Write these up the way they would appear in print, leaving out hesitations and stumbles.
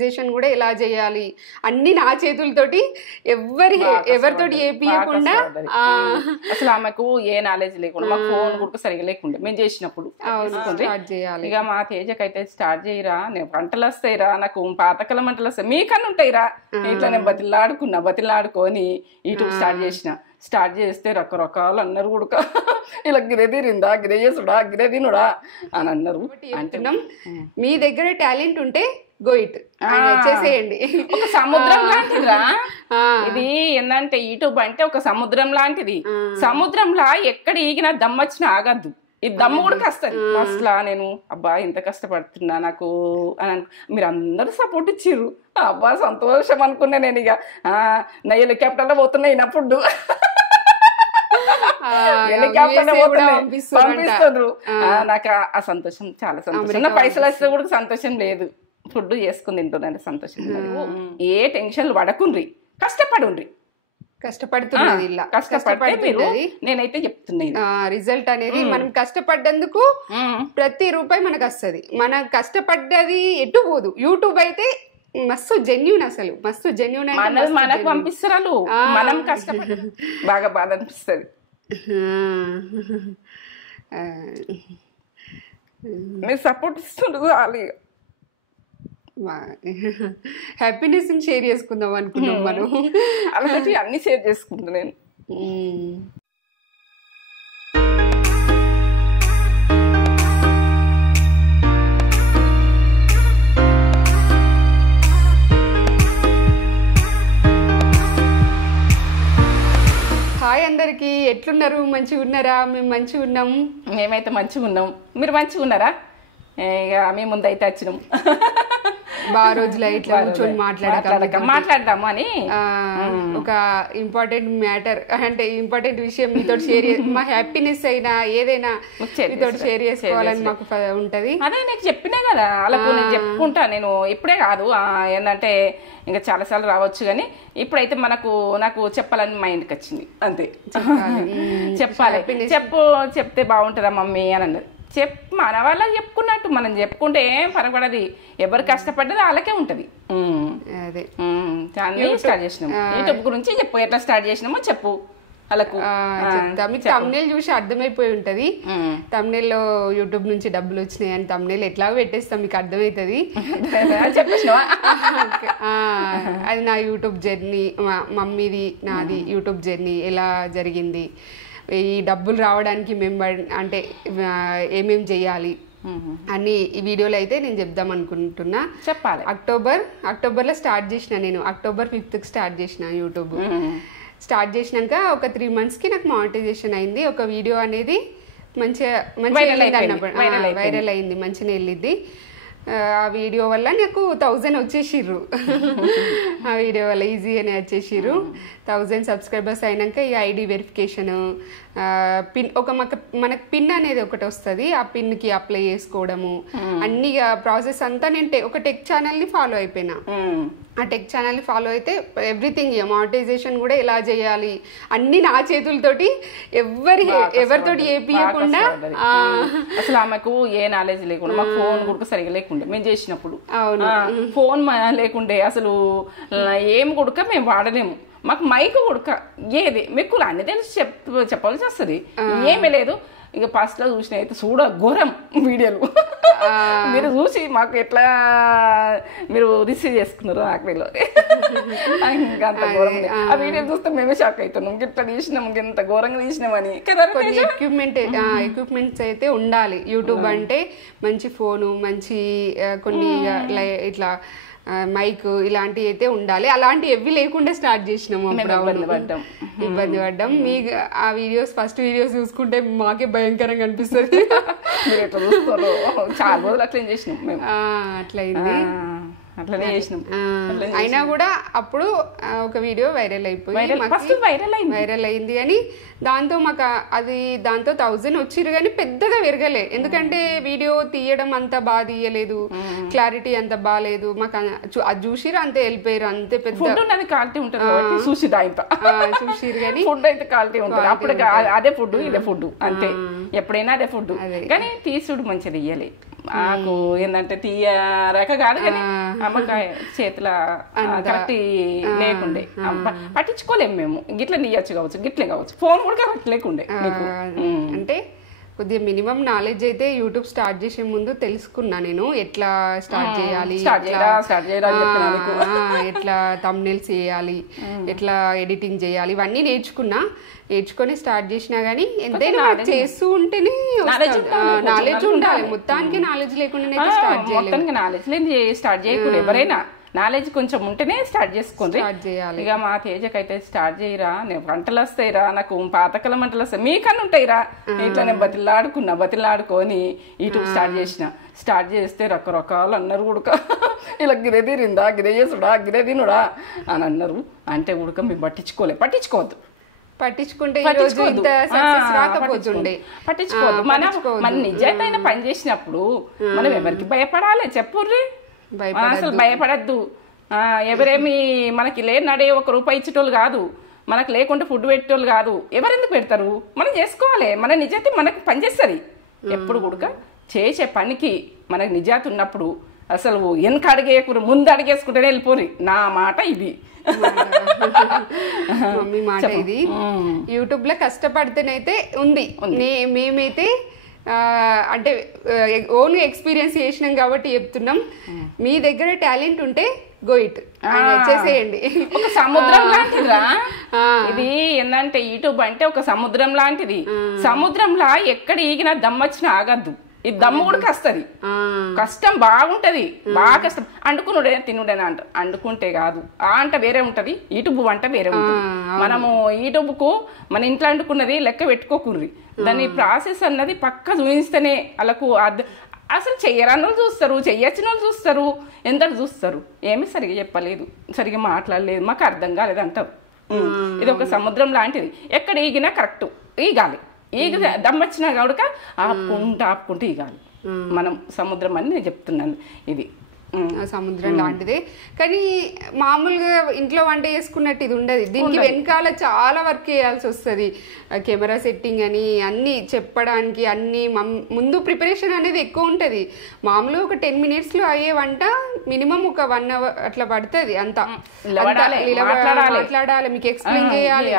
Monetisation కూడా ఎలా చేయాలి అన్ని నా చేతులతోటి ఎవరితోటి ఏపియకుండా అసలు ఆమెకు ఏ నాలెడ్జ్ లేకుండా మాకు ఫోన్ కూడా సరిగా లేకుండా మేము చేసినప్పుడు ఇక మా తేజకైతే స్టార్ట్ చేయరా వంటలు వస్తాయిరా నాకు పాతకాలం వంటలు వస్తాయి మీకన్నా ఉంటాయిరా ఇట్లా నేను బతిలాడుకొని యూట్యూబ్ స్టార్ట్ చేస్తే రకరకాలు అన్నారు కూడా ఇలా గిరే తీరిందా గిరే చేసుడా గిరే తినుడా అని అన్నారు. అంటున్నాం మీ దగ్గర టాలెంట్ ఉంటే గో ఇట్ చేసేయండి. ఒక సముద్రం లాంటిదిరా ఇది. ఏంటంటే యూట్యూబ్ అంటే ఒక సముద్రం లాంటిది. సముద్రంలా ఎక్కడ ఈగినా దమ్మొచ్చినా ఆగద్దు. ఈ దమ్ము కూడా వస్తుంది. అసలు నేను అబ్బా ఇంత కష్టపడుతున్నా నాకు అని మీరు అందరూ సపోర్ట్ ఇచ్చిర్రు. అబ్బా సంతోషం అనుకున్నా నేను. ఇక నా హెలికాప్టర్లో పోతున్నా ఈనప్పుడు పంపిస్తుండ్రు. నాకు ఆ సంతోషం చాలా సంతోషం. పైసలు వస్తే కూడా సంతోషం లేదు. ఫుడ్ చేసుకుని తింటున్నాను సంతోషం. ఏ టెన్షన్లు పడకుండ్రి, కష్టపడుండ్రి. కష్టపడుతున్నది ఇలా కష్టపడుతున్నది. నేనైతే చెప్తున్నాను రిజల్ట్ అనేది మనం కష్టపడ్డందుకు ప్రతి రూపాయి మనకు వస్తుంది. మనం కష్టపడ్డది ఎటు పోదు. యూట్యూబ్ అయితే మస్తు జెన్యూన్, అసలు మస్తు జెన్యూన్. మనకు పంపిస్తారు మనం కష్టపడి బాగా బాధ అనిపిస్తుంది. మీరు సపోర్ట్ ఇస్తుండ్రు. హ్యాపీనెస్ షేర్ చేసుకుందాం అనుకున్నాం మనం. అలాంటి అన్ని షేర్ చేసుకుంటా నేను. హాయ్ అందరికి, ఎట్లున్నారు? మంచిగా ఉన్నారా? మేము మంచిగా ఉన్నాం. మేమైతే మంచిగా ఉన్నాం. మీరు మంచిగా ఉన్నారా? ఇక మేము ముందైతే వచ్చినాం. బాగా రోజులు ఇట్లా కూర్చొని మాట్లాడదాము అని ఒక ఇంపార్టెంట్ మ్యాటర్, అంటే ఇంపార్టెంట్ విషయం మీతో షేర్ మా హ్యాపీనెస్ అయినా ఏదైనా మీతో షేర్ చేసుకోవాలని మాకు ఉంటది. అదే నీకు చెప్పినా కదా, అలా నేను చెప్పుకుంటా. నేను ఇప్పుడే కాదు ఏంటంటే ఇంకా చాలాసార్లు రావచ్చు, కానీ ఇప్పుడైతే నాకు చెప్పాలని మైండ్కి వచ్చింది. అంతే, చెప్పాలి. చెప్తే బాగుంటుందా మమ్మీ అని అన్నది. మన వాళ్ళకి చెప్పుకున్నట్టు మనం చెప్పుకుంటే ఏం పరపడది. ఎవరు కష్టపడ్డది వాళ్ళకే ఉంటది. అదే స్టార్ట్ చేసినాం. యూట్యూబ్ గురించి చెప్పు, ఎట్లా స్టార్ట్ చేసినామో చెప్పు. వాళ్ళకు మీకు తమ్నెయిల్ చూసి అర్థమైపోయి ఉంటది. తమ్నెయిల్ లో యూట్యూబ్ నుంచి డబ్బులు వచ్చినాయి అని తమ్నెయిల్ ఎట్లా పెట్టేస్తాం, మీకు అర్థమవుతుంది. చెప్పేసినావా? అది నా యూట్యూబ్ జర్నీ, మమ్మీది నాది యూట్యూబ్ జర్నీ ఎలా జరిగింది, ఈ డబ్బులు రావడానికి మేము అంటే ఏమేమి చెయ్యాలి అన్ని ఈ వీడియోలో అయితే నేను చెప్దాం అనుకుంటున్నా. చెప్పాలి. అక్టోబర్లో స్టార్ట్ చేసిన నేను. అక్టోబర్ 5th స్టార్ట్ చేసిన యూట్యూబ్. స్టార్ట్ చేసినాక ఒక 3 monthsకి నాకు మానిటైజేషన్ అయింది. ఒక వీడియో అనేది మంచిగా వైరల్ అయింది, మంచిగా వెళ్ళింది. ఆ వీడియో వల్ల నాకు 1000 వచ్చేసిర్రు. ఆ వీడియో వల్ల ఈజీగానే వచ్చేసిర్రు. 1000 సబ్స్క్రైబర్స్ అయినాక ఈ ఐడి వెరిఫికేషన్, పిన్ మనకు పిన్ అనేది ఒకటి వస్తుంది. ఆ పిన్కి అప్లై చేసుకోవడము, అన్ని ప్రాసెస్ అంతా నేను ఒక టెక్ ఛానల్ని ఫాలో అయిపోయినా. ఆ టెక్ ఛానల్ని ఫాలో అయితే ఎవ్రీథింగ్, మానిటైజేషన్ కూడా ఎలా చేయాలి అన్ని నా చేతులతోటి ఎవరితోటి ఏపియకుండా. అసలు ఆమెకు ఏ నాలెడ్జ్ లేకుండా, మాకు ఫోన్ కూడా సరిగా లేకుండా మేము చేసినప్పుడు. అవును, ఫోన్ లేకుండే అసలు ఏం కొడుక మేము వాడలేము. మాకు మైక్ కొడుక ఏది మీకు అన్ని తెలిసి చెప్పాల్సి వస్తుంది. ఏమీ లేదు. ఇక ఫస్ట్ లో చూసిన అయితే ఘోరం వీడియోలు మీరు చూసి మాకు ఎట్లా మీరు రిసీవ్ చేసుకున్నారు నాకు తెలియదు. ఇంకా అంత ఘోరం. ఆ వీడియో చూస్తే మేమే షాక్ అవుతున్నాం. ఇట్లా తీసినాం, ఇంత ఘోరంగా తీసినామని కదా. కొన్ని ఎక్విప్మెంట్స్ అయితే ఉండాలి. యూట్యూబ్ అంటే మంచి ఫోను, మంచి కొన్ని ఇట్లా మైక్ ఇలాంటివి అయితే ఉండాలి. అలాంటివి ఎవి లేకుండా స్టార్ట్ చేసినాము. ఇబ్బంది పడ్డాం. మీ ఆ వీడియోస్, ఫస్ట్ వీడియోస్ చూసుకుంటే మాకే భయంకరంగా అనిపిస్తుంది. చాలా రోజులు అట్లా చేసినాం మేము. అట్లయింది. అట్లనే చేసినాం. అయినా కూడా అప్పుడు ఒక వీడియో వైరల్ అయింది కానీ దాంతో మాకు దాంతో 1000 వచ్చిర్రు కానీ పెద్దగా పెరగలే. ఎందుకంటే వీడియో తీయడం అంత బాగా తీయలేదు, క్లారిటీ అంత బాగాలేదు. మాకు అది చూసిరు అంతే వెళ్ళిపోయారు. అంతే పెద్ద క్వాలిటీ ఉంటుంది చూసిరు కానీ ఫుడ్ అయితే క్వాలిటీ ఉంటుంది. అప్పుడు అదే ఫుడ్ ఇదే ఫుడ్ అంతే, ఎప్పుడైనా అదే ఫుడ్. కానీ తీసుడు మంచిగా తీయాలి. నాకు ఏంటంటే తీయరక కాదు కానీ అమ్మకాయ చేతుల కరెక్ట్ లేకుండే పట్టించుకోలేము మేము గిట్ల నీయచ్చు కావచ్చు గిట్లే కావచ్చు ఫోన్ కూడా కరెక్ట్ లేకుండే అంటే కొద్దిగా మినిమం నాలెడ్జ్ అయితే యూట్యూబ్ స్టార్ట్ చేసే ముందు తెలుసుకున్నా నేను ఎట్లా స్టార్ట్ చేయాలి, ఎట్లా థంబ్నెయిల్స్ చేయాలి, ఎట్లా ఎడిటింగ్ చేయాలి, ఇవన్నీ నేర్చుకొని స్టార్ట్ చేసినా గానీ ఎంతైనా చేస్తూ ఉంటేనే నాలెడ్జ్ ఉండాలి. మొత్తానికి నాలెడ్జ్ లేకుండా స్టార్ట్ చేయాలి. నాలెడ్జ్ లేదు స్టార్ట్ చేయకూడదు. ఎవరైనా నాలెడ్జ్ కొంచెం ఉంటేనే స్టార్ట్ చేసుకోండి. ఇక మా తేజకైతే స్టార్ట్ చేయరా, నేను వంటలు వస్తాయిరా, నాకు పాతకాలం వంటలు వస్తాయి, మీకన్నా ఉంటాయిరా, ఇట్లా నేను బతిలాడుకొని యూట్యూబ్ స్టార్ట్ చేస్తే రకరకాలు అన్నారు ఉడక, ఇలా గిరే తీరిందా, గిరే చేసుడా, గిరే తినుడా అని అన్నారు. అంటే ఉడక మేము పట్టించుకోవద్దు. పట్టించుకోవద్దు. మన నిజమైన పని చేసినప్పుడు మనం ఎవరికి భయపడాలి చెప్పుర్రి, అసలు భయపడద్దు. ఎవరేమి మనకి లేనడే ఒక రూపాయి ఇచ్చేటోళ్ళు కాదు, మనకు లేకుంటే ఫుడ్ పెట్టేటోళ్ళు కాదు. ఎవరెందుకు పెడతారు? మనం చేసుకోవాలి. మన నిజాతి మనకు పనిచేస్తుంది. ఎప్పుడు కూడా చేసే పనికి మనకు నిజాతి ఉన్నప్పుడు అసలు వెనక అడిగేయకూడదు, ముందు అడిగేసుకుంటేనే వెళ్ళిపోరు. నా మాట ఇది. మమ్మీ మాట ఇది. యూట్యూబ్ లో కష్టపడితేనైతే ఉంది. మేమైతే అంటే ఓన్ ఎక్స్పీరియన్స్ చేసినాం కాబట్టి చెప్తున్నాం. మీ దగ్గర టాలెంట్ ఉంటే గో ఇట్ చేసేయండి. ఒక సముద్రం లాంటిదిరా ఇది. ఏంటంటే యూట్యూబ్ అంటే ఒక సముద్రం లాంటిది. సముద్రంలా ఎక్కడ ఈగినా దమ్మొచ్చినా ఆగద్దు. ఈ దమ్ము కూడా కస్తది, కష్టం బాగుంటది, బాగా కష్టం. అండుకునుడే తినుడేనా అంట, అండుకుంటే కాదు. ఆ అంట వేరే ఉంటది, యూట్యూబ్ వంట వేరే ఉంటది. మనము యూట్యూబ్ కు మన ఇంట్లో అండుకున్నది లెక్క పెట్టుకోకుర్రి. దాని ప్రాసెస్ అన్నది పక్క చూపిస్తేనే వాళ్ళకు అసలు చెయ్యరాని చూస్తారు, చెయ్యొచ్చిన వాళ్ళు చూస్తారు, ఎందరు చూస్తారు. ఏమీ సరిగా చెప్పలేదు, సరిగా మాట్లాడలేదు, మాకు అర్థం కాలేదు అంటారు. ఇది ఒక సముద్రం లాంటిది. ఎక్కడ ఈగినా కరెక్ట్ ఈగాలి. ఈగ దమ్మొచ్చినా కావుక ఆపుకుంటూ ఈగాలి. మనం సముద్రం అని నేను చెప్తున్నాను. ఇది సముద్రం లాంటిదే. కానీ మామూలుగా ఇంట్లో వంట చేసుకున్నట్టు ఇది ఉండదు. దీనికి వెనకాల చాలా వర్క్ చేయాల్సి వస్తుంది. కెమెరా సెట్టింగ్ అని అన్ని చెప్పడానికి అన్ని ముందు ప్రిపరేషన్ అనేది ఎక్కువ ఉంటుంది. మామూలుగా ఒక 10 minutes లో అయ్యే వంట మినిమం ఒక 1 hour అట్లా పడుతుంది. అంతా మాట్లాడాలి, మీకు ఎక్స్ప్లెయిన్ చేయాలి,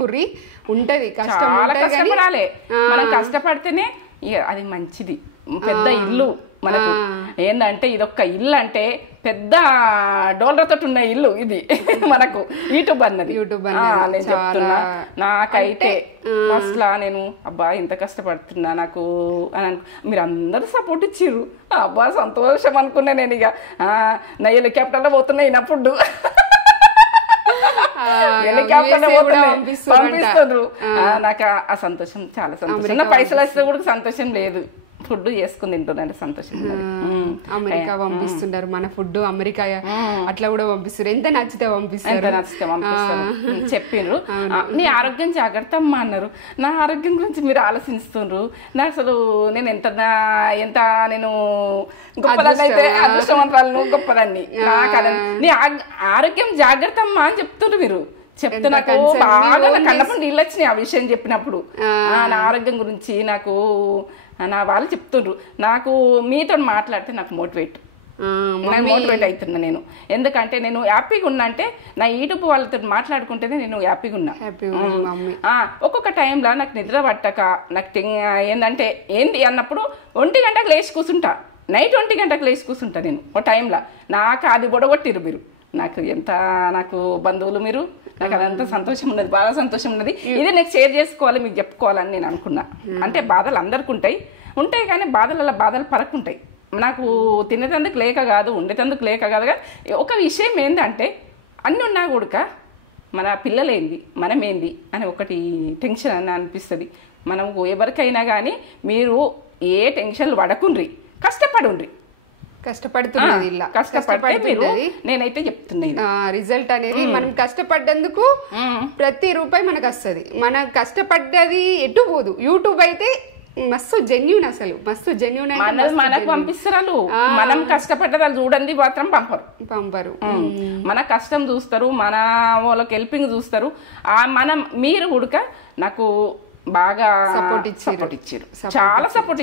గుర్రి ఉంటది, కష్టం కష్టపడాలి. మనం కష్టపడితేనే అది మంచిది. పెద్ద ఇల్లు మనకు ఏంటంటే ఇదొక్క ఇల్లు అంటే పెద్ద డోలర్తో ఉన్న ఇల్లు ఇది మనకు యూట్యూబ్ అన్నది. నేను చెప్తున్నా, నాకైతే ఫస్ట్ లా నేను అబ్బా ఇంత కష్టపడుతున్నా నాకు అని మీరు అందరూ సపోర్ట్ ఇచ్చిర్రు. అబ్బా సంతోషం అనుకున్నా. నేను ఇక నా హెలికాప్టర్లో పోతున్నా అయినప్పుడు పంపిస్తున్నారు. నాకు ఆ సంతోషం చాలా సంతోషం. పైసలు వస్తే కూడా సంతోషం లేదు, ఫుడ్ చేసుకుని తింటున్నాను సంతోషం. అమెరికా పంపిస్తున్నారు, మన ఫుడ్ అమెరికా అట్లా కూడా పంపిస్తారు. ఎంత నచ్చితే పంపిస్తారు. చెప్పిండ్రు నీ ఆరోగ్యం జాగ్రత్త అమ్మా అన్నారు. నా ఆరోగ్యం గురించి మీరు ఆలోచిస్తుండ్రు. నా అసలు నేను ఎంత నేను గొప్పదాన్ని అయితే అదృష్టవంతురాలను, గొప్పదాన్ని. నీ ఆరోగ్యం జాగ్రత్త అమ్మా అని చెప్తుండ్రు మీరు. చెప్తే నాకు బాగా కళ్ళప్పుడు నీళ్ళు వచ్చినాయి ఆ విషయం చెప్పినప్పుడు. నా ఆరోగ్యం గురించి నాకు నా వాళ్ళు చెప్తుండ్రు. నాకు మీతో మాట్లాడితే నాకు మోటివేట్ అవుతున్నా నేను. ఎందుకంటే నేను హ్యాపీగా ఉన్నా అంటే నా యూట్యూబ్ వాళ్ళతో మాట్లాడుకుంటేనే నేను హ్యాపీగా ఉన్నా. ఒక్కొక్క టైంలో నాకు నిద్ర పట్టక నాకు ఏంటంటే ఏంది అన్నప్పుడు 1 గంటకు లేచి కూర్చుంటా. నైట్ 1 గంటకు లేచి కూర్చుంటా నేను. ఒక టైంలో నాకు అది బొడగొట్టిరు మీరు. నాకు బంధువులు మీరు. నాకు అదంతా సంతోషం ఉన్నది, బాగా సంతోషం ఉన్నది. ఇది నాకు షేర్ చేసుకోవాలి, మీకు చెప్పుకోవాలని నేను అనుకున్నా. అంటే బాధలు అందరికి ఉంటాయి కానీ బాధలు పరకుంటాయి. నాకు తినేటందుకు లేక కాదు, ఉండేటందుకు లేక కాదు. కానీ ఒక విషయం ఏంటంటే అన్నీ ఉన్నా కూడా మన పిల్లలేంది మనమేంది అని ఒకటి టెన్షన్ అని అనిపిస్తుంది. మనం ఎవరికైనా కానీ మీరు ఏ టెన్షన్లు పడకుండ్రి, కష్టపడుండ్రి. కష్టపడుతున్నది నేనైతే చెప్తున్నా. రిజల్ట్ అనేది మనం కష్టపడ్డందుకు ప్రతి రూపాయి మనకు వస్తుంది. మనం కష్టపడ్డది ఎటు పోదు. యూట్యూబ్ అయితే మస్తు జెన్యూన్, అసలు మస్తు జెన్యూన్. మనకు పంపిస్తారు, మనం కష్టపడ్డది చూడండి మాత్రం పంపరు. మన కష్టం చూస్తారు, మన వాళ్ళకి హెల్పింగ్ చూస్తారు. మీరు ఉడక నాకు బాగా సపోర్ట్ ఇచ్చారు, చాలా సపోర్ట్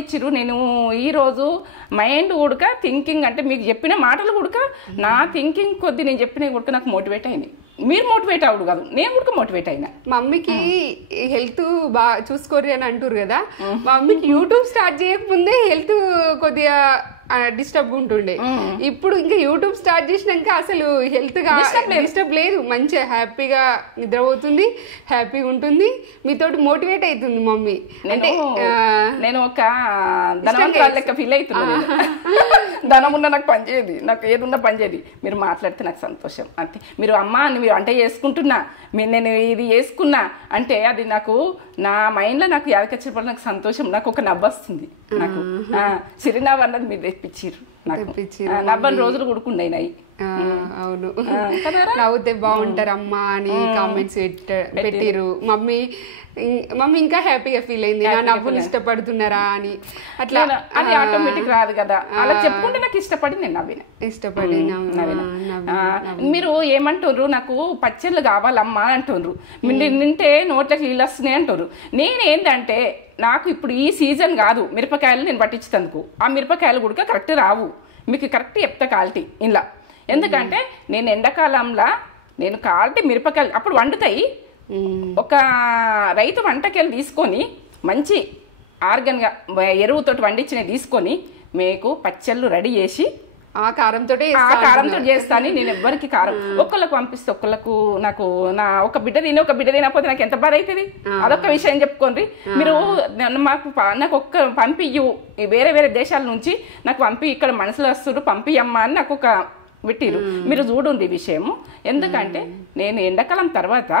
ఇచ్చారు. నేను ఈ రోజు మైండ్ కూడా థింకింగ్ అంటే మీకు చెప్పిన మాటలు కూడా నా థింకింగ్ కొద్ది నేను చెప్పిన కూడా నాకు మోటివేట్ అయినాయి. మీరు మోటివేట్ అవ్వడు కాదు, నేను కూడా మోటివేట్ అయినా. మమ్మీకి హెల్త్ బాగా చూసుకోరు అని అంటారు కదా, మమ్మీకి యూట్యూబ్ స్టార్ట్ చేయకముందే హెల్త్ కొద్దిగా డిస్టర్బ్ ఉంటుండే. ఇప్పుడు ఇంకా యూట్యూబ్ స్టార్ట్ చేసినాక అసలు హెల్త్ డిస్టర్బ్ లేదు, మంచిగా హ్యాపీగా నిద్రపోతుంది, హ్యాపీగా ఉంటుంది, మీతోటి మోటివేట్ అవుతుంది మమ్మీ. అంటే నేను ఒక ధనవంతురాలు లెక్క ఫీల్ అవుతున్నాను. ధనం ఉన్న నాకు పనిచేయదు, నాకు ఏదున్నా పనిచేయదు. మీరు మాట్లాడితే నాకు సంతోషం అంతే. మీరు అమ్మ మీరు వంట చేసుకుంటున్నా, నేను ఇది చేసుకున్నా అంటే అది నాకు నా మైండ్లో నాకు యాదకొచ్చినప్పుడు నాకు సంతోషం, నాకు ఒక నవ్వు వస్తుంది. నాకు చిరునవ్వు అన్నది మీరు తెప్పించారు, నాకు నవ్వని రోజులు కొడుకుండయినాయి. అవును, నవ్వుతే బాగుంటారు అమ్మ అని కామెంట్స్ పెట్టిరు. మమ్మీ ఇంకా హ్యాపీగా ఫీల్ అయింది, నా నవ్వులు ఇష్టపడుతున్నారా అని. అట్లా అది ఆటోమేటిక్ రాదు కదా, అలా చెప్పుకుంటే నాకు ఇష్టపడి నేను నవ్విన. మీరు ఏమంటారు, నాకు పచ్చళ్ళు కావాలమ్మా అంటున్నారు, నింటే నోట్లకి నీళ్ళు వస్తున్నాయి అంటారు. నేనేందంటే నాకు ఇప్పుడు ఈ సీజన్ కాదు మిరపకాయలు నేను పట్టించేందుకు, ఆ మిరపకాయలు కూడా కరెక్ట్ రావు, మీకు కరెక్ట్ చెప్తా క్వాలిటీ ఇలా. ఎందుకంటే నేను ఎండాకాలంలో నేను క్వాలిటీ మిరపకాయలు అప్పుడు వండుతాయి. ఒక రైతు వంటకెళ్ళి తీసుకొని మంచి ఆర్గన్గా ఎరువుతో వండించినవి తీసుకొని మీకు పచ్చళ్ళు రెడీ చేసి ఆ కారంతో చేస్తాను. నేను ఎవ్వరికి కారం ఒక్కళ్ళకు పంపిస్తే ఒక్కళ్ళకు నాకు నా ఒక బిడ్డ తినకపోతే నాకు ఎంత బాధ అవుతుంది. అదొక విషయం చెప్పుకోండి మీరు. నాకు ఒక్క పంపియ్యు, వేరే వేరే దేశాల నుంచి నాకు పంపి, ఇక్కడ మనసులో వస్తున్నారు పంపియమ్మా అని నాకు ఒక పెట్టిరు. మీరు చూడండి ఈ విషయము. ఎందుకంటే నేను ఎండాకాలం తర్వాత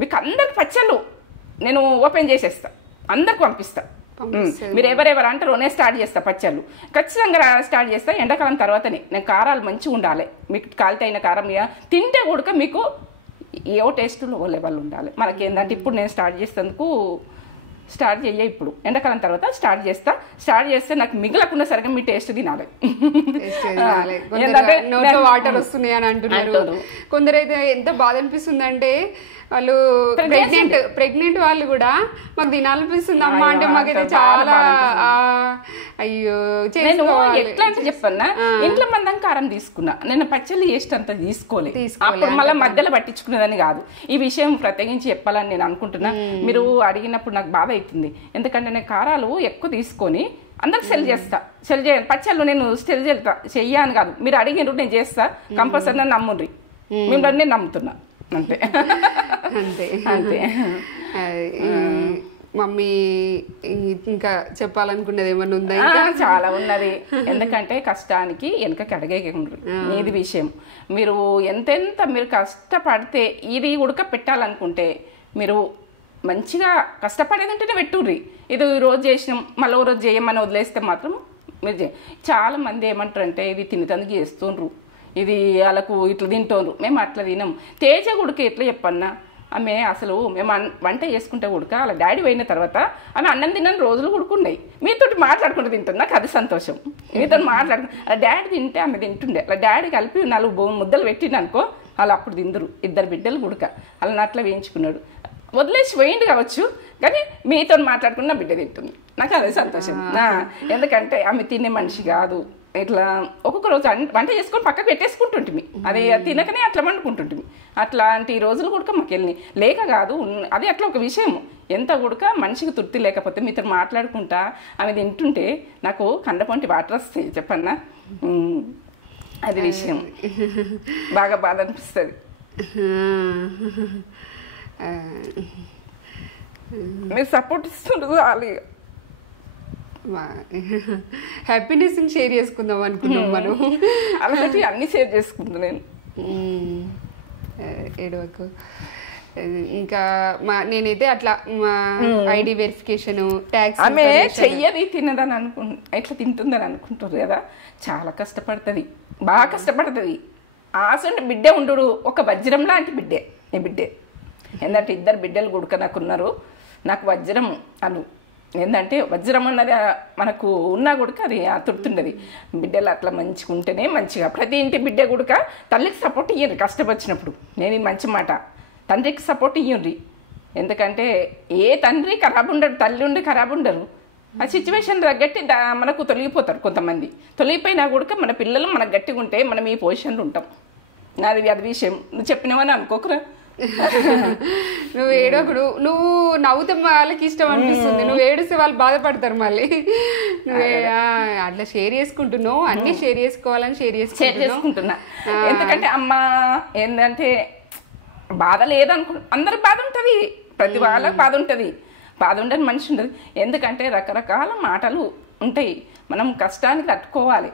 మీకు అందరికి పచ్చళ్ళు నేను ఓపెన్ చేసేస్తా, అందరికి పంపిస్తా. మీరు ఎవరెవరు అంటారో నేను స్టార్ట్ చేస్తా పచ్చళ్ళు, ఖచ్చితంగా స్టార్ట్ చేస్తా. ఎండాకాలం తర్వాతనే నేను కారాలు మంచిగా ఉండాలి, మీకు కాలితే అయిన కారం తింటే కూడా మీకు ఏవో టేస్ట్లో ఓ లెవెల్ ఉండాలి. మనకి ఏంటంటే ఇప్పుడు నేను స్టార్ట్ చేసేందుకు స్టార్ట్ చెయ్య, ఇప్పుడు ఎండాకాలం తర్వాత స్టార్ట్ చేస్తే నాకు మిగలకుండా సరిగ్గా మీ టేస్ట్ తినాలి. వాటర్ వస్తున్నాయి అని అంటున్నారు కొందరైతే. ఎంత బాధ అనిపిస్తుంది అంటే వాళ్ళు ప్రెగ్నెంట్ వాళ్ళు కూడా మాకు తినాలనిపిస్తుంది అమ్మా అంటే మాకైతే చాలా అయ్యో. నేను ఎట్లా అంటే చెప్పన్నా, ఇంట్లో మందం కారం తీసుకున్నా, నేను పచ్చళ్ళు చేసి అంత తీసుకోలేదు, అప్పుడు మళ్ళీ మధ్యలో పట్టించుకునేదని కాదు. ఈ విషయం ప్రత్యేకించి చెప్పాలని నేను అనుకుంటున్నా. మీరు అడిగినప్పుడు నాకు బాధ అవుతుంది, ఎందుకంటే నేను కారాలు ఎక్కువ తీసుకొని అందరికి సెల్ చేయను. పచ్చళ్ళు నేను సెల్ చెయ్యాను కాదు, మీరు అడిగినప్పుడు నేను చేస్తా, కంపల్సరీ నన్ను నమ్ముండ్రి, మిమ్మల్ని నేను నమ్ముతున్నా అంతే. అంతే. మమ్మీ ఇంకా చెప్పాలనుకున్నది ఏమన్నా ఉందా? చాలా ఉన్నది. ఎందుకంటే కష్టానికి వెనకకి అడగేకుండ్రు నీది విషయం. మీరు ఎంతెంత మీరు కష్టపడితే ఇది ఉడక పెట్టాలనుకుంటే మీరు మంచిగా కష్టపడేది ఉంటేనే పెట్టుర్రి. ఇది రోజు చేసినాం మళ్ళీ రోజు చేయమని వదిలేస్తే మాత్రం మీరు చాలా మంది ఏమంటారంటే ఇది తినేందుకు చేస్తుండ్రు, ఇది వాళ్ళకు ఇట్లా తింటోండ్రు, మేము అట్లా తినాం. తేజ గుడికి ఎట్లా చెప్పన్నా, ఆమె అసలు మేము వంట చేసుకుంటే ఉడక వాళ్ళ డాడీ పోయిన తర్వాత ఆమె అన్నం తినని రోజులు ఉడుకున్నాయి. మీతో మాట్లాడుకుంటూ తింటుంది, నాకు అది సంతోషం. మీతో అలా డాడీ తింటే ఆమె తింటుండే, అలా డాడీ కలిపి 4 ముద్దలు పెట్టిండనుకో వాళ్ళు అప్పుడు తిందరు. 2 బిడ్డలు ఉడక అలా అట్లా వేయించుకున్నాడు, వదిలేసి పోయింది కావచ్చు, కానీ మీతో మాట్లాడుకున్న బిడ్డ తింటుంది, నాకు అదే సంతోషం. ఎందుకంటే ఆమె తినే మనిషి కాదు, ఇట్లా ఒక్కొక్క రోజు వంట చేసుకొని పక్కకు పెట్టేసుకుంటుంటిమి, అది తినకనే అట్లా వండుకుంటుంటిమి. అట్లాంటి రోజులు కూడా మాకు వెళ్ళి లేక కాదు, అది అట్లా ఒక విషయం. ఎంత కూడా మనిషికి తృప్తి లేకపోతే మీతో మాట్లాడుకుంటా ఆమె తింటుంటే నాకు కండపంటి వాటర్ వస్తాయి చెప్పన్నా. అది విషయం బాగా బాధ అనిపిస్తుంది. మీరు సపోర్ట్ ఇస్తుండదు అలాగే హ్యాపీనెస్ షేర్ చేసుకుందాం అనుకున్నాం మనం. అలాంటి అన్ని షేర్ చేసుకుంటా నేను. ఏడవకు. ఇంకా నేనైతే అట్లా ఐడి వెరిఫికేషన్ ట్యాక్స్ ఆమె చెయ్యది తినదని ఎట్లా తింటుందని అనుకుంటారు కదా, చాలా కష్టపడుతుంది, బాగా కష్టపడుతుంది. ఆసంటే బిడ్డే ఉండు, ఒక వజ్రం లాంటి బిడ్డే నీ బిడ్డే. ఏంటంటే 2 బిడ్డలు గుడక నాకున్నారు, నాకు వజ్రం అను. ఏంటంటే వజ్రం అన్నది మనకు ఉన్నా గుడక అది తృప్తుండదు. బిడ్డలు అట్లా మంచిగా ఉంటేనే మంచిగా. ప్రతి ఇంటి బిడ్డ గుడక తల్లికి సపోర్ట్ ఇయ్యండి కష్టపడినప్పుడు. నేను ఇది మంచి మాట, తండ్రికి సపోర్ట్ ఇయ్యండి. ఎందుకంటే ఏ తండ్రి ఖరాబ్ ఉండడు, తల్లి ఉండి ఖరాబ్ ఉండరు. ఆ సిచ్యువేషన్ తగ్గట్టి మనకు తొలగిపోతారు కొంతమంది. తొలగిపోయినా కూడా మన పిల్లలు మనకు గట్టిగా ఉంటే మనం ఈ పొజిషన్లో ఉంటాం. అది విషయం. నువ్వు చెప్పినవని అనుకోకురా. నువ్వు ఏడోకుడు, నువ్వు నవ్వుతే వాళ్ళకి ఇష్టం అనిపిస్తుంది, నువ్వు ఏడిస్తే వాళ్ళు బాధపడతారు మళ్ళీ. నువ్వు అట్లా షేర్ చేసుకుంటున్నావు, అన్ని షేర్ చేసుకోవాలని షేర్ చేసుకుంటున్నా. ఎందుకంటే అమ్మ ఏంటంటే బాధ లేదనుకో, అందరికి బాధ ఉంటుంది, ప్రతి వాళ్ళకి బాధ ఉంటుంది, బాధ ఉండని మనిషి ఉండదు. ఎందుకంటే రకరకాల మాటలు ఉంటాయి, మనం కష్టానికి తట్టుకోవాలి.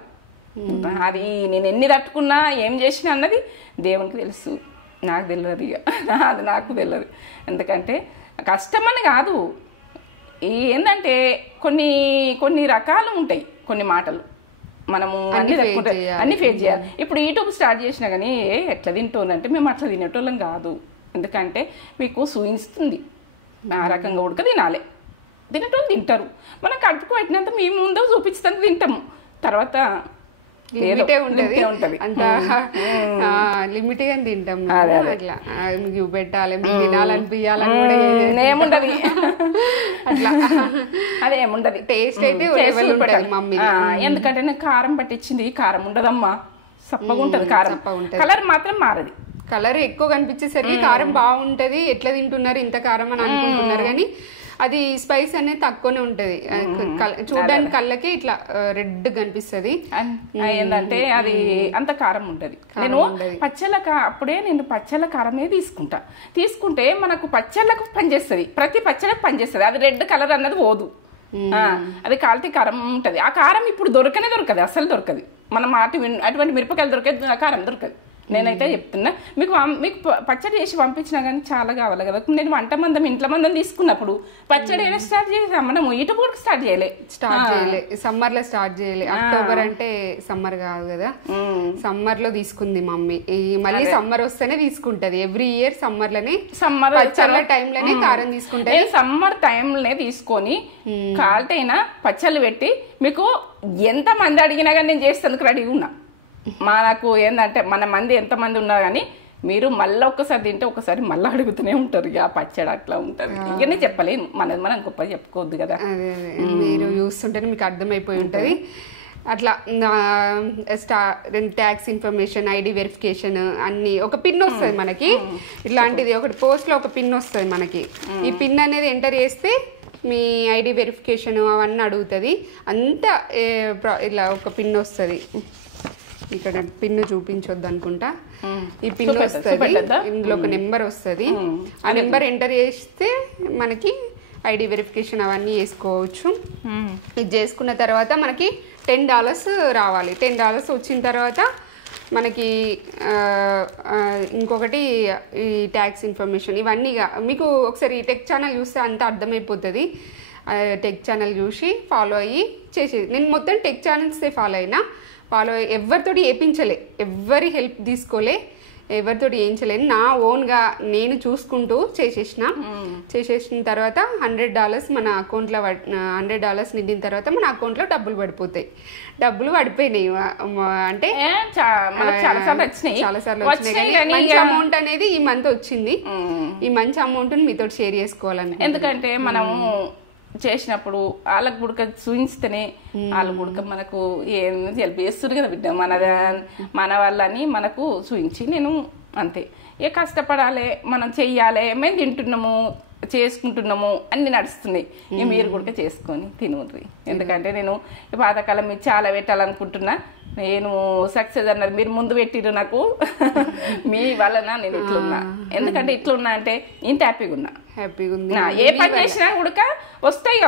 అది నేను ఎన్ని తట్టుకున్నా ఏం చేసినా అన్నది దేవునికి తెలుసు, నాకు తెలియదు. ఇక అది నాకు తెలియదు. ఎందుకంటే కష్టమని కాదు, ఏంటంటే కొన్ని కొన్ని రకాలు ఉంటాయి, కొన్ని మాటలు మనము అన్ని ఫేస్ చేయాలి. ఇప్పుడు యూట్యూబ్ స్టార్ట్ చేసినా కానీ ఎట్లా తింటోందంటే మేము అట్లా తినేటోళ్ళం కాదు. ఎందుకంటే మీకు సూయిస్తుంది, ఆ రకంగా ఉడక తినాలి, తినేటోళ్ళు తింటారు. మనం కడుపుకు పెట్టినంత మేము ముందు చూపించడానికి తింటాము, తర్వాత లిమిటే ఉంటది అంత లిమిట్ గా తింటాం. అట్లా మీకు పెట్టాలి, మీకు తినాలనిపించాలని కూడా ఏముండదు, అట్లా అదేముండదు. టేస్ట్ అయితే మమ్మీ, ఎందుకంటే నేను కారం పట్టించింది, కారం ఉండదమ్మా, సప్పగా ఉంటది కారం, కలర్ మాత్రం మారది. కలర్ ఎక్కువ కనిపించేసరికి కారం బాగుంటది, ఎట్లా తింటున్నారు ఇంత కారం అని అనుకుంటున్నారు, కానీ అది స్పైస్ అనేది తక్కువనే ఉంటది. చూడడానికి కళ్ళకి ఇట్లా రెడ్ కనిపిస్తుంది. ఏంటంటే అది అంత కారం ఉంటది. నేను అప్పుడే నేను పచ్చళ్ళ కారమే తీసుకుంటే మనకు పచ్చళ్ళకు పనిచేస్తుంది, ప్రతి పచ్చళ్ళకు పనిచేస్తుంది. అది రెడ్ కలర్ అన్నది పోదు, అది కాల్తీ కారం ఉంటది. ఆ కారం ఇప్పుడు దొరకదు, అసలు దొరకదు. మనం అటువంటి మిరపకాయలు దొరికేది, కారం దొరకదు. నేనైతే చెప్తున్నా, మీకు పచ్చడి చేసి పంపించినా కానీ చాలా కావాలి కదా. నేను వంట మందం ఇంట్లో మందం తీసుకున్నప్పుడు పచ్చడి అయినా స్టార్ట్ చేసాం, మనం యూట్యూబ్ స్టార్ట్ చేయలే సమ్మర్ లో స్టార్ట్ చేయలే. అక్టోబర్ అంటే సమ్మర్ కాదు కదా, సమ్మర్ లో తీసుకుంది మమ్మీ. మళ్ళీ సమ్మర్ వస్తేనే తీసుకుంటది, ఎవ్రీ ఇయర్ సమ్మర్ లోనే, సమ్మర్ టైం లోనే కారం తీసుకుంటది. సమ్మర్ టైంలోనే తీసుకొని కాల్తైనా పచ్చళ్ళు పెట్టి మీకు ఎంత మంది అడిగినా కానీ నేను చేసేందుకు రెడీగా ఉన్నా. మనకు ఏంటంటే మన మంది ఎంతమంది ఉన్నా కానీ మీరు మళ్ళీ ఒక్కసారి తింటే ఒకసారి మళ్ళీ అడుగుతూనే ఉంటారు. ఇక పచ్చడి అట్లా ఉంటుంది. ఇంకనే చెప్పలేను, మనం గొప్ప చెప్పుకోవద్దు కదా. మీరు చూస్తుంటేనే మీకు అర్థమైపోయి ఉంటుంది. అట్లా ట్యాక్స్ ఇన్ఫర్మేషన్, ఐడి వెరిఫికేషన్ అన్ని, ఒక పిన్ వస్తుంది మనకి ఇట్లాంటిది, ఒకటి పోస్ట్లో ఒక పిన్ వస్తుంది మనకి. ఈ పిన్ అనేది ఎంటర్ చేస్తే మీ ఐడి వెరిఫికేషన్ అవన్నీ అడుగుతుంది. అంతా ఇలా ఒక పిన్ వస్తుంది. ఇక్కడ పిన్ చూపించొద్దు అనుకుంటా. ఈ పిన్ వస్తుంది, ఇందులో ఒక నెంబర్ వస్తుంది. ఆ నెంబర్ ఎంటర్ చేస్తే మనకి ఐడి వెరిఫికేషన్ అవన్నీ చేసుకోవచ్చు. ఇది చేసుకున్న తర్వాత మనకి $10 రావాలి. $10 వచ్చిన తర్వాత మనకి ఇంకొకటి ఈ ట్యాక్స్ ఇన్ఫర్మేషన్, ఇవన్నీ మీకు ఒకసారి టెక్ ఛానల్ చూస్తే అంతా అర్థమైపోతుంది. టెక్ ఛానల్ చూసి ఫాలో అయ్యి చేసేది. నేను మొత్తం టెక్ ఛానల్సే ఫాలో ఎవరితోటి వేయించలే, ఎవరి హెల్ప్ తీసుకోలే, ఎవరితోటి వేయించలేను. నా ఓన్గా నేను చూసుకుంటూ చేసేసిన తర్వాత $100 మన అకౌంట్లో, $100 నిండిన తర్వాత మన అకౌంట్లో డబ్బులు పడిపోతాయి. డబ్బులు పడిపోయినాయి అంటే చాలాసార్లు వచ్చినాయి. మంచి అమౌంట్ అనేది ఈ మంత్ వచ్చింది. ఈ మంచి అమౌంట్ మీతో షేర్ చేసుకోవాలని, ఎందుకంటే మనము చేసినప్పుడు వాళ్ళకు గుడక చూపిస్తేనే వాళ్ళు గుడక మనకు ఏం హెల్ప్ చేస్తారు కదా బిడ్డ, మన వాళ్ళని మనకు చూపించి నేను అంతే. ఏ కష్టపడాలి, మనం చెయ్యాలి, మేము తింటున్నాము, చేసుకుంటున్నాము, అన్ని నడుస్తున్నాయి. మీరు కూడా చేసుకొని తినూర్రి. ఎందుకంటే నేను పాతకాలం మీరు చాలా పెట్టాలనుకుంటున్నా, నేను సక్సెస్ అన్నది మీరు ముందు పెట్టిరు నాకు, మీ వలన నేను ఇట్లున్నా. ఎందుకంటే ఇట్లున్నా అంటే ఇంత హ్యాపీగా ఉన్నా. ఏ పని చేసినా కూడా వస్తాయి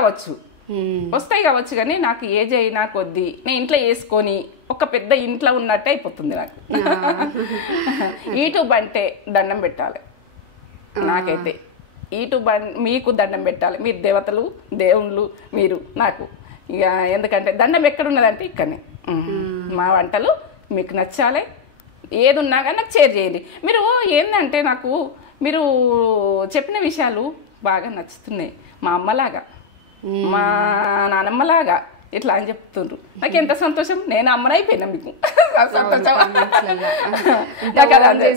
కావచ్చు కానీ నాకు ఏజ్ అయినా కొద్దీ నేను ఇంట్లో వేసుకొని ఒక పెద్ద ఇంట్లో ఉన్నట్టే అయిపోతుంది నాకు. యూట్యూబ్ అంటే దండం పెట్టాలి నాకైతే. యూట్యూబ్ మీకు దండం పెట్టాలి, మీరు దేవతలు, దేవుళ్ళు మీరు నాకు. ఇక ఎందుకంటే దండం ఎక్కడున్నదంటే ఇక్కడనే. మా వంటలు మీకు నచ్చాలి, ఏది ఉన్నా కానీ నాకు షేర్ చేయండి. మీరు ఏంటంటే నాకు మీరు చెప్పిన విషయాలు బాగా నచ్చుతున్నాయి. మా అమ్మలాగా, మా నానమ్మలాగా ఇట్లా అని చెప్తుండ్రు. నాకు ఎంత సంతోషం, నేను అమ్మని అయిపోయినా మీకు సంతోషం. నాకు అది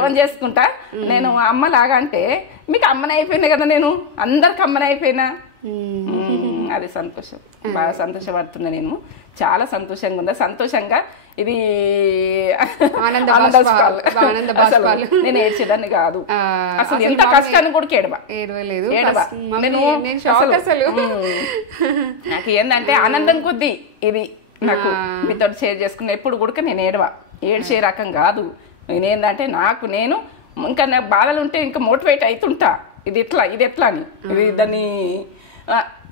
ఫోన్ చేసుకుంటా నేను అమ్మలాగా అంటే మీకు అమ్మని అయిపోయినా కదా, నేను అందరికి అమ్మని అయిపోయినా. అది సంతోషం, బాగా సంతోషపడుతున్నా నేను. చాలా సంతోషంగా ఉందా, సంతోషంగా ఇది నేను ఏడ్చేదాన్ని కాదు అసలు. ఎంత కష్టాన్ని కూడా ఏడవలేదు. నాకు ఏంటంటే ఆనందం కొద్దీ ఇది నాకు మీతో షేర్ చేసుకున్న. ఎప్పుడు కూడా నేను ఏడ్చే రకం కాదు. నేనేందంటే నేను ఇంకా నాకు బాధలు ఉంటే ఇంకా మోటివేట్ అవుతుంటా. ఇది ఎట్లా అని ఇది దాన్ని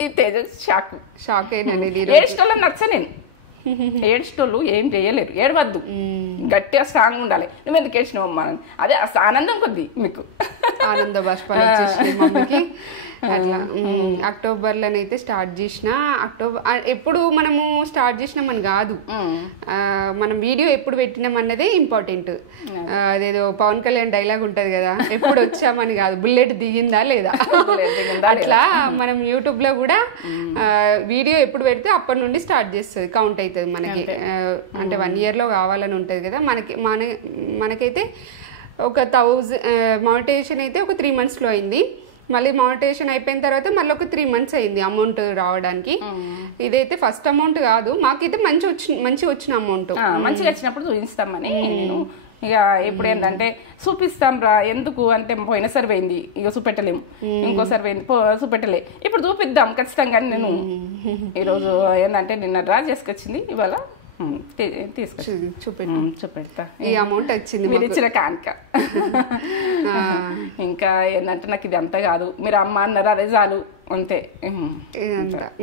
ఇది తేజ షాక్ అయినండి. ఏడ్చేటోళ్ళని నచ్చ నేను. ఏడ్చేటోళ్ళు ఏం చేయలేరు. ఏడవద్దు, గట్టిగా స్ట్రాంగ్ ఉండాలి. నువ్వు ఎందుకు ఏడ్చినావు అమ్మా? అదే ఆనందం కొద్ది మీకు ఆనంద బాష్పాలు వచ్చేసినాయి మమ్మీకి. అట్లా అక్టోబర్లోనైతే స్టార్ట్ చేసిన. ఎప్పుడు మనము స్టార్ట్ చేసినామని కాదు, మనం వీడియో ఎప్పుడు పెట్టినాం అన్నదే ఇంపార్టెంట్. అదేదో పవన్ కళ్యాణ్ డైలాగ్ ఉంటది కదా, ఎప్పుడు వచ్చామని కాదు, బుల్లెట్ దిగిందా లేదా. అట్లా మనం యూట్యూబ్ లో కూడా వీడియో ఎప్పుడు పెడితే అప్పటి నుండి స్టార్ట్ చేస్తుంది, కౌంట్ అవుతుంది మనకి. అంటే 1 year లో కావాలని ఉంటది కదా మనకైతే. ఒక 1000 మానిటైజేషన్ అయితే ఒక 3 months లో అయింది. మళ్ళీ మానిటైజేషన్ అయిపోయిన తర్వాత మళ్ళీ ఒక 3 months అయింది అమౌంట్ రావడానికి. ఇదైతే ఫస్ట్ అమౌంట్ కాదు, మాకైతే మంచి వచ్చిన అమౌంట్. మంచిగా వచ్చినప్పుడు చూపిస్తామని నేను ఇక ఇప్పుడు ఏంటంటే చూపిస్తాం రా. ఎందుకు అంటే పోయినసారి పోయింది, ఇక చూపెట్టలేము. ఇంకోసారి పోయింది, చూపెట్టలే. ఇప్పుడు చూపిద్దాం ఖచ్చితంగా. నేను ఈరోజు ఏంటంటే నిన్న డ్రా చేసుకొచ్చింది, ఇవాళ చూపెడతా. ఈ అమౌంట్ వచ్చింది మీరు ఇచ్చిన కానుక. ఇంకా ఏంటంటే నాకు ఇది అంతా కాదు, మీరు అమ్మ అన్నారు అదే చాలు అంతే.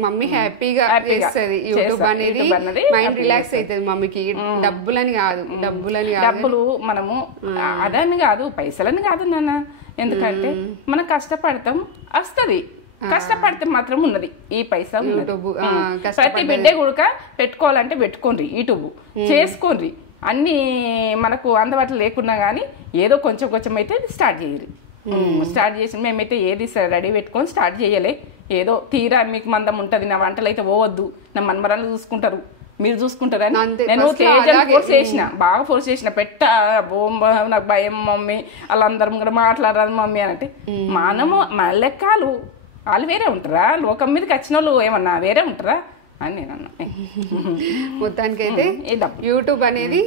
మమ్మీ హ్యాపీగా చేస్తుంది. యూట్యూబ్ అనేది మైండ్ రిలాక్స్ అవుతుంది మమ్మీకి. డబ్బులని కాదు, డబ్బులు మనము అదని కాదు, పైసలని కాదు నాన్న. ఎందుకంటే మనం కష్టపడతాం వస్తుంది, కష్టపడితే మాత్రం ఉన్నది ఈ పైసా. ప్రతి బిడ్డ కూడా పెట్టుకోవాలంటే పెట్టుకోండి, యూట్యూబ్ చేసుకోండి. అన్ని మనకు అందుబాటులో లేకున్నా కానీ ఏదో కొంచెం అయితే స్టార్ట్ చేయరు. స్టార్ట్ చేసి మేమైతే ఏది రెడీ పెట్టుకొని స్టార్ట్ చేయలే. ఏదో తీరా మీకు మందం ఉంటుంది, నా వంటలు అయితే పోవద్దు, నా మన్మరాలు చూసుకుంటారు, మీరు చూసుకుంటారని నేను ఫోర్స్ చేసిన, బాగా ఫోర్స్ చేసిన. నాకు భయం మమ్మీ, వాళ్ళందరం కూడా మాట్లాడాలి మమ్మీ అని. అంటే మన లెక్కలు వాళ్ళు వేరే ఉంటారా, లోకం మీదకి వచ్చిన వాళ్ళు ఏమన్నా వేరే ఉంటారా అని నేను అన్నా. మొత్తానికైతే యూట్యూబ్ అనేది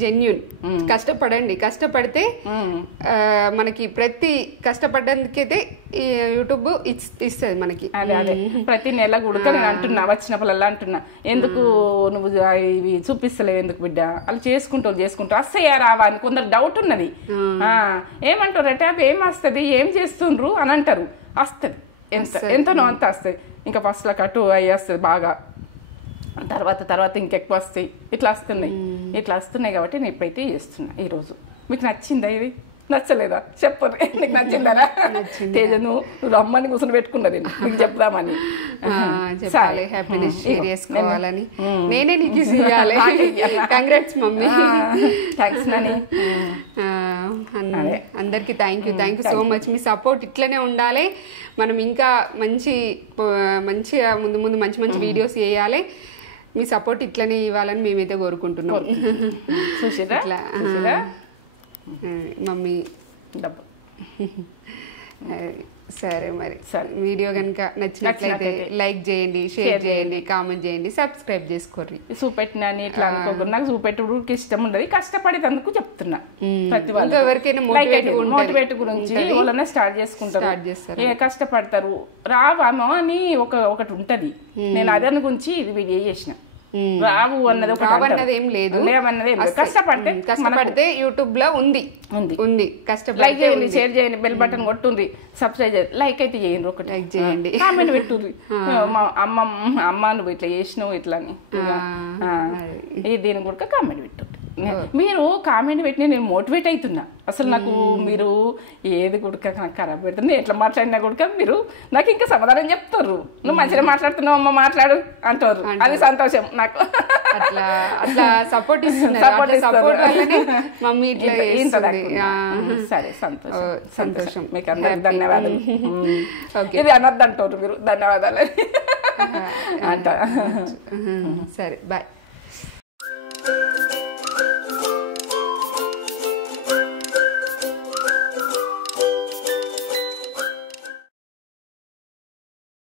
జెన్యూన్. కష్టపడండి, కష్టపడితే మనకి ప్రతి కష్టపడడానికైతే యూట్యూబ్ ఇస్తుంది మనకి. అదే ప్రతి నెల కూడా నేను అంటున్నా, వచ్చినప్పుడల్లా అంటున్నా, ఎందుకు నువ్వు ఇవి చూపిస్తలేవు ఎందుకు బిడ్డ, వాళ్ళు చేసుకుంటూ వస్తాయా రావా అని కొందరు డౌట్ ఉన్నది. ఏమంటారు అంటే అవి ఏం వస్తుంది, ఏం చేస్తుండ్రు అని అంటారు. వస్తుంది, ఎంతనో అంత వస్తుంది. ఇంకా ఫస్ట్లో కట్టు అవి వస్తుంది బాగా, తర్వాత ఇంకెక్కువ వస్తాయి. ఇట్లా వస్తున్నాయి కాబట్టి నేను ఇప్పుడైతే చేస్తున్నా. ఈరోజు మీకు నచ్చిందా? ఇది నచ్చలేదా చెప్పరు. నీకు నచ్చిందరా? తేజ నువ్వు రమ్మని కూర్చొని పెట్టుకున్నది నీకు చెప్దామని. హ్యాపీనెస్ షేర్ చేసుకోవాలని నేనే నీకు ఇవ్వాలి. Congrats mummy. థ్యాంక్స్ నాని. అందరికి thank you so much. Me support ఇట్లనే ఉండాలి. మనం ఇంకా మంచిగా ముందు మంచి వీడియోస్ చేయాలి. మీ సపోర్ట్ ఇట్లనే ఇవ్వాలని మేమైతే కోరుకుంటున్నాం. ఇట్లా మమ్మీ డబ్బు. సరే మరి వీడియో కనుక నచ్చినట్లయితే లైక్ చేయండి, షేర్ చేయండి, కామెంట్ చేయండి, సబ్స్క్రైబ్ చేసుకోండి. చూపెట్టినా ఇట్లా అనుకోకుండా నాకు చూపెట్టుడికి ఇష్టం ఉండదు, కష్టపడేందుకు చెప్తున్నా. ప్రతి వాళ్ళు ఎవరికైనా మోటివేట్ గురించి వాళ్ళనే స్టార్ట్ చేస్తారు, కష్టపడతారు. రావామో అని ఒకటి ఉంటది. నేను అదని గురించి ఇది వీడియో చేసిన. రావు అన్నది ఏం లేదు, కష్టపడితే యూట్యూబ్ లో ఉంది. కష్టపడి లైక్ చేయండి, షేర్ చేయండి, బెల్ బటన్ కొట్టుండ్రి, సబ్స్క్రైబ్ చేయండి, లైక్ అయితే చేయండి, ఒకటి లైక్ చేయండి, కామెంట్ పెట్టుండ్రి. అమ్మ నువ్వు ఇట్లా చేసినావు ఇట్లా అని దీని కూడా కామెంట్ పెట్టుండ్రి. మీరు కామెంట్ పెట్టిన నేను మోటివేట్ అవుతున్నా. అసలు నాకు మీరు ఏది గుడక నాకు ఖరాబ్ పెడుతుంది, ఎట్లా మాట్లాడినా గుడక మీరు నాకు ఇంకా సమాధానం చెప్తారు. నువ్వు మంచిగా మాట్లాడుతున్నావు అమ్మ, మాట్లాడు అంటారు. అది సంతోషం నాకు. అట్లా సపోర్ట్ మమ్మీ ఇట్లా. సరే, సంతోషం. మీకు అందరికి ధన్యవాదాలు. ఇది అనొద్దు అంటారు మీరు, ధన్యవాదాలు. అంట. సరే బాయ్.